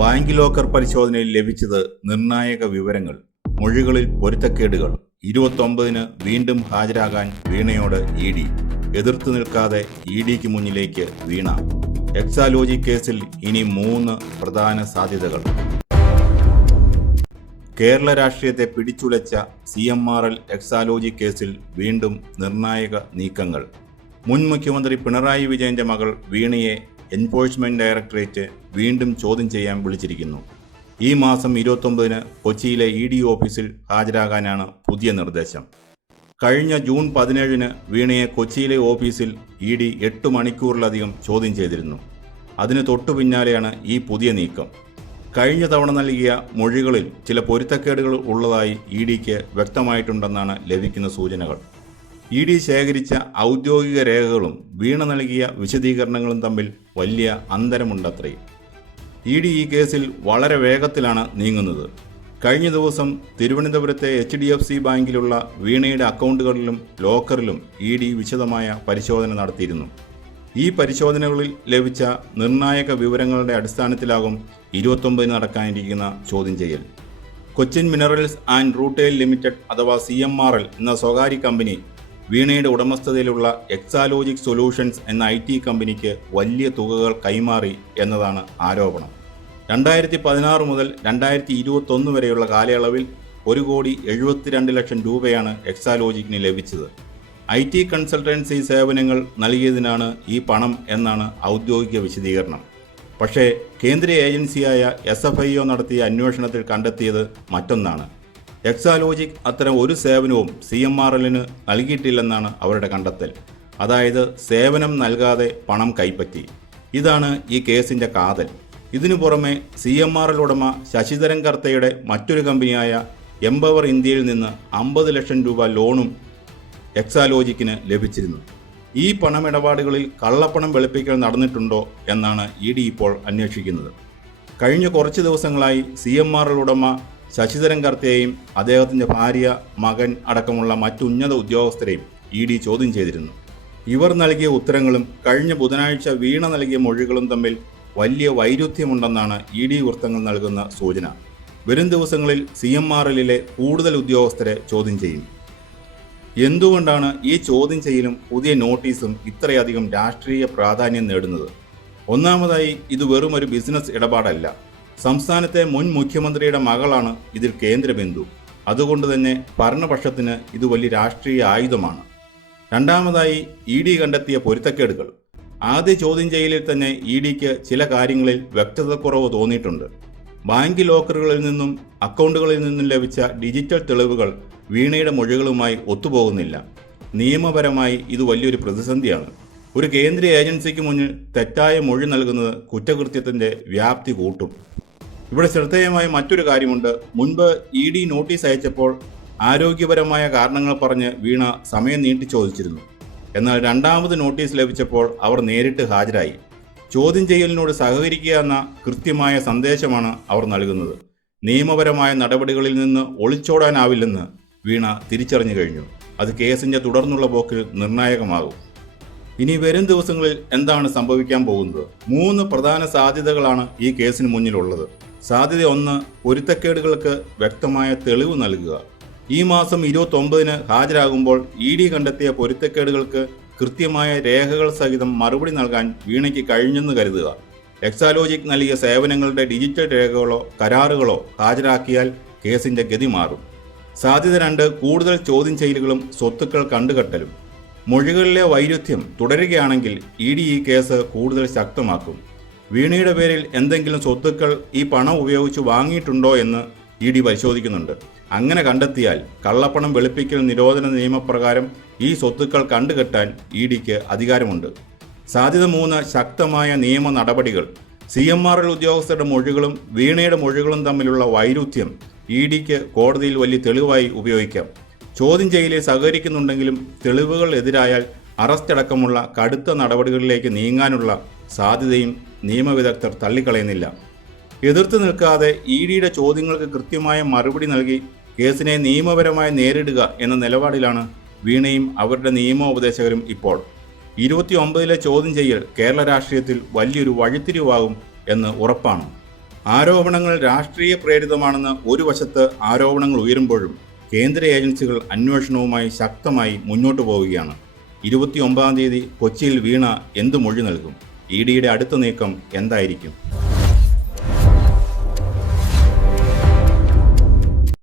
Bank locker പരിശോധനയിൽ ലഭിച്ചത് നിർണായക വിവരങ്ങൾ. മൊഴികളിൽ പൊരുത്തക്കേടുകൾ. 29-ന് വീണ്ടും ഹാജരാകാൻ വീണയോട് ഇ.ഡി. എതിർത്തു നിൽക്കാതെ ഇ.ഡിക്ക് മുന്നിലേക്ക് വീണ. എക്സാലോജിക് കേസിൽ ഇനി 3 പ്രധാന സാധ്യതകൾ. കേരള രാഷ്ട്രീയത്തെ പിടിച്ചുലച്ച CMRL എക്സാലോജിക് കേസിൽ വീണ്ടും നിർണായക നീക്കങ്ങൾ. മുൻ മുഖ്യമന്ത്രി പിണറായി വിജയന്റെ മകൾ വീണയെ എൻഫോഴ്സ്മെന്റ് ഡയറക്ടറേറ്റ് വീണ്ടും ചോദ്യം ചെയ്യാൻ വിളിച്ചിരിക്കുന്നു. ഈ മാസം 29-ന് കൊച്ചിയിലെ ഇ.ഡി. ഓഫീസിൽ ഹാജരാകാനാണ് പുതിയ നിർദ്ദേശം. കഴിഞ്ഞ ജൂൺ 17-ന് വീണയെ കൊച്ചിയിലെ ഓഫീസിൽ ഇ.ഡി. 8 മണിക്കൂറിലധികം ചോദ്യം ചെയ്തിരുന്നു. അതിന് തൊട്ടു പിന്നാലെയാണ് ഈ പുതിയ നീക്കം. കഴിഞ്ഞ തവണ നൽകിയ മൊഴികളിൽ ചില പൊരുത്തക്കേടുകൾ ഉള്ളതായി ഇ.ഡിക്ക് വ്യക്തമായിട്ടുണ്ടെന്നാണ് ലഭിക്കുന്ന സൂചനകൾ. ഇ.ഡി. ശേഖരിച്ച ഔദ്യോഗിക രേഖകളും വീണ നൽകിയ വിശദീകരണങ്ങളും തമ്മിൽ വലിയ അന്തരമുണ്ടത്രേ. ഇ.ഡി. ഈ കേസിൽ വളരെ വേഗത്തിലാണ് നീങ്ങുന്നത്. കഴിഞ്ഞ ദിവസം തിരുവനന്തപുരത്തെ HDFC ബാങ്കിലുള്ള വീണയുടെ അക്കൗണ്ടുകളിലും ലോക്കറിലും ഇ.ഡി. വിശദമായ പരിശോധന നടത്തിയിരുന്നു. ഈ പരിശോധനകളിൽ ലഭിച്ച നിർണായക വിവരങ്ങളുടെ അടിസ്ഥാനത്തിലാകും 29-ന് നടക്കാനിരിക്കുന്ന ചോദ്യം ചെയ്യൽ. Cochin minerals and rutile limited അഥവാ CMRL എന്ന സ്വകാര്യ കമ്പനി വീണയുടെ ഉടമസ്ഥതയിലുള്ള എക്സാലോജിക് സൊല്യൂഷൻസ് എന്ന IT കമ്പനിക്ക് വലിയ തുകകൾ കൈമാറി എന്നതാണ് ആരോപണം. 2016 മുതൽ 2021 വരെയുള്ള കാലയളവിൽ 1,72 ലക്ഷം രൂപയാണ് എക്സാലോജിക്കിന് ലഭിച്ചത്. IT കൺസൾട്ടൻസി സേവനങ്ങൾ നൽകിയതിനാണ് ഈ പണം എന്നാണ് ഔദ്യോഗിക വിശദീകരണം. പക്ഷേ കേന്ദ്ര ഏജൻസിയായ SFIO നടത്തിയ അന്വേഷണത്തിൽ കണ്ടെത്തിയത് മറ്റൊന്നാണ്. എക്സാലോജിക് അത്തരം ഒരു സേവനവും CMRLന് നൽകിയിട്ടില്ലെന്നാണ് അവരുടെ കണ്ടെത്തൽ. അതായത് സേവനം നൽകാതെ പണം കൈപ്പറ്റി. ഇതാണ് ഈ കേസിൻ്റെ കാതൽ. ഇതിനു പുറമെ CMRL ഉടമ ശശിധരൻ കർത്തയുടെ മറ്റൊരു കമ്പനിയായ എംപവർ ഇന്ത്യയിൽ നിന്ന് 50 ലക്ഷം രൂപ ലോണും എക്സാലോജിക്കിന് ലഭിച്ചിരുന്നു. ഈ പണമിടപാടുകളിൽ കള്ളപ്പണം വെളുപ്പിക്കൽ നടന്നിട്ടുണ്ടോ എന്നാണ് ഇ.ഡി. ഇപ്പോൾ അന്വേഷിക്കുന്നത്. കഴിഞ്ഞ കുറച്ച് ദിവസങ്ങളായി CMRL ഉടമ ശശിധരൻ കർത്തയെയും അദ്ദേഹത്തിൻ്റെ ഭാര്യ, മകൻ അടക്കമുള്ള മറ്റു ഉന്നത ഉദ്യോഗസ്ഥരെയും ഇ.ഡി. ചോദ്യം ചെയ്തിരുന്നു. ഇവർ നൽകിയ ഉത്തരങ്ങളും കഴിഞ്ഞ ബുധനാഴ്ച വീണ നൽകിയ മൊഴികളും തമ്മിൽ വലിയ വൈരുദ്ധ്യമുണ്ടെന്നാണ് ഇ.ഡി. വൃത്തങ്ങൾ നൽകുന്ന സൂചന. വരും ദിവസങ്ങളിൽ CMRLലെ കൂടുതൽ ഉദ്യോഗസ്ഥരെ ചോദ്യം ചെയ്യും. എന്തുകൊണ്ടാണ് ഈ ചോദ്യം ചെയ്യലും പുതിയ നോട്ടീസും ഇത്രയധികം രാഷ്ട്രീയ പ്രാധാന്യം നേടുന്നത്? ഒന്നാമതായി, ഇത് വെറും ഒരു ബിസിനസ് ഇടപാടല്ല. സംസ്ഥാനത്തെ മുൻ മുഖ്യമന്ത്രിയുടെ മകളാണ് ഇതിൽ കേന്ദ്രബിന്ദു. അതുകൊണ്ട് തന്നെ ഭരണപക്ഷത്തിന് ഇത് വലിയ രാഷ്ട്രീയ ആയുധമാണ്. രണ്ടാമതായി, ഇ.ഡി. കണ്ടെത്തിയ പൊരുത്തക്കേടുകൾ. ആദ്യ ചോദ്യം ചെയ്യലിൽ തന്നെ ഇ.ഡിക്ക് ചില കാര്യങ്ങളിൽ വ്യക്തതക്കുറവ് തോന്നിയിട്ടുണ്ട്. ബാങ്ക് ലോക്കറുകളിൽ നിന്നും അക്കൗണ്ടുകളിൽ നിന്നും ലഭിച്ച ഡിജിറ്റൽ തെളിവുകൾ വീണയുടെ മൊഴികളുമായി ഒത്തുപോകുന്നില്ല. നിയമപരമായി ഇത് വലിയൊരു പ്രതിസന്ധിയാണ്. ഒരു കേന്ദ്ര ഏജൻസിക്ക് മുന്നിൽ തെറ്റായ മൊഴി നൽകുന്നത് കുറ്റകൃത്യത്തിൻ്റെ വ്യാപ്തി കൂട്ടും. ഇവിടെ ശ്രദ്ധേയമായ മറ്റൊരു കാര്യമുണ്ട്. മുൻപ് ഇ.ഡി. നോട്ടീസ് അയച്ചപ്പോൾ ആരോഗ്യപരമായ കാരണങ്ങൾ പറഞ്ഞ് വീണ സമയം നീട്ടി ചോദിച്ചിരുന്നു. എന്നാൽ രണ്ടാമത് നോട്ടീസ് ലഭിച്ചപ്പോൾ അവർ നേരിട്ട് ഹാജരായി. ചോദ്യം ചെയ്യലിനോട് സഹകരിക്കുക എന്ന കൃത്യമായ സന്ദേശമാണ് അവർ നൽകുന്നത്. നിയമപരമായ നടപടികളിൽ നിന്ന് ഒളിച്ചോടാനാവില്ലെന്ന് വീണ തിരിച്ചറിഞ്ഞു കഴിഞ്ഞു. അത് കേസിൻ്റെ തുടർന്നുള്ള പോക്കിൽ നിർണായകമാകും. ഇനി വരും ദിവസങ്ങളിൽ എന്താണ് സംഭവിക്കാൻ പോകുന്നത്? 3 പ്രധാന സാധ്യതകളാണ് ഈ കേസിന് മുന്നിലുള്ളത്. സാധ്യത 1, പൊരുത്തക്കേടുകൾക്ക് വ്യക്തമായ തെളിവ് നൽകുക. ഈ മാസം 29-ന് ഹാജരാകുമ്പോൾ ഇ.ഡി. കണ്ടെത്തിയ പൊരുത്തക്കേടുകൾക്ക് കൃത്യമായ രേഖകൾ സഹിതം മറുപടി നൽകാൻ വീണയ്ക്ക് കഴിഞ്ഞെന്ന് കരുതുക. എക്സാലോജിക് നൽകിയ സേവനങ്ങളുടെ ഡിജിറ്റൽ രേഖകളോ കരാറുകളോ ഹാജരാക്കിയാൽ കേസിൻ്റെ ഗതി മാറും. സാധ്യത 2, കൂടുതൽ ചോദ്യം ചെയ്യലുകളും സ്വത്തുക്കൾ കണ്ടുകെട്ടലും. മൊഴികളിലെ വൈരുദ്ധ്യം തുടരുകയാണെങ്കിൽ ഇ.ഡി. ഈ കേസ് കൂടുതൽ ശക്തമാക്കും. വീണയുടെ പേരിൽ എന്തെങ്കിലും സ്വത്തുക്കൾ ഈ പണം ഉപയോഗിച്ച് വാങ്ങിയിട്ടുണ്ടോ എന്ന് ഇ.ഡി. പരിശോധിക്കുന്നുണ്ട്. അങ്ങനെ കണ്ടെത്തിയാൽ കള്ളപ്പണം വെളുപ്പിക്കൽ നിരോധന നിയമപ്രകാരം ഈ സ്വത്തുക്കൾ കണ്ടുകെട്ടാൻ ഇ.ഡിക്ക് അധികാരമുണ്ട്. സാധ്യത 3, ശക്തമായ നിയമ നടപടികൾ. CMRL ഉദ്യോഗസ്ഥരുടെ മൊഴികളും വീണയുടെ മൊഴികളും തമ്മിലുള്ള വൈരുദ്ധ്യം ഇ.ഡിക്ക് കോടതിയിൽ വലിയ തെളിവായി ഉപയോഗിക്കാം. ചോദ്യം ചെയ്യലിൽ സഹകരിക്കുന്നുണ്ടെങ്കിലും തെളിവുകൾ എതിരായാൽ അറസ്റ്റ് അടക്കമുള്ള കടുത്ത നടപടികളിലേക്ക് നീങ്ങാനുള്ള സാധ്യതയും നിയമവിദഗ്ധർ തള്ളിക്കളയുന്നില്ല. എതിർത്ത് നിൽക്കാതെ ഇ.ഡിയുടെ ചോദ്യങ്ങൾക്ക് കൃത്യമായ മറുപടി നൽകി കേസിനെ നിയമപരമായി നേരിടുക എന്ന നിലപാടിലാണ് വീണയും അവരുടെ നിയമോപദേശകരും ഇപ്പോൾ. 29-ലെ ചോദ്യം ചെയ്യൽ കേരള രാഷ്ട്രീയത്തിൽ വലിയൊരു വഴിത്തിരിവാകും എന്ന് ഉറപ്പാണ്. ആരോപണങ്ങൾ രാഷ്ട്രീയ പ്രേരിതമാണെന്ന് ഒരു വശത്ത് ആരോപണങ്ങൾ ഉയരുമ്പോഴും കേന്ദ്ര ഏജൻസികൾ അന്വേഷണവുമായി ശക്തമായി മുന്നോട്ടു പോവുകയാണ്. 29-ാം തീയതി കൊച്ചിയിൽ വീണ എന്ത് മൊഴി നൽകും? ഇഡിയുടെ അടുത്ത നീക്കം എന്തായിരിക്കും?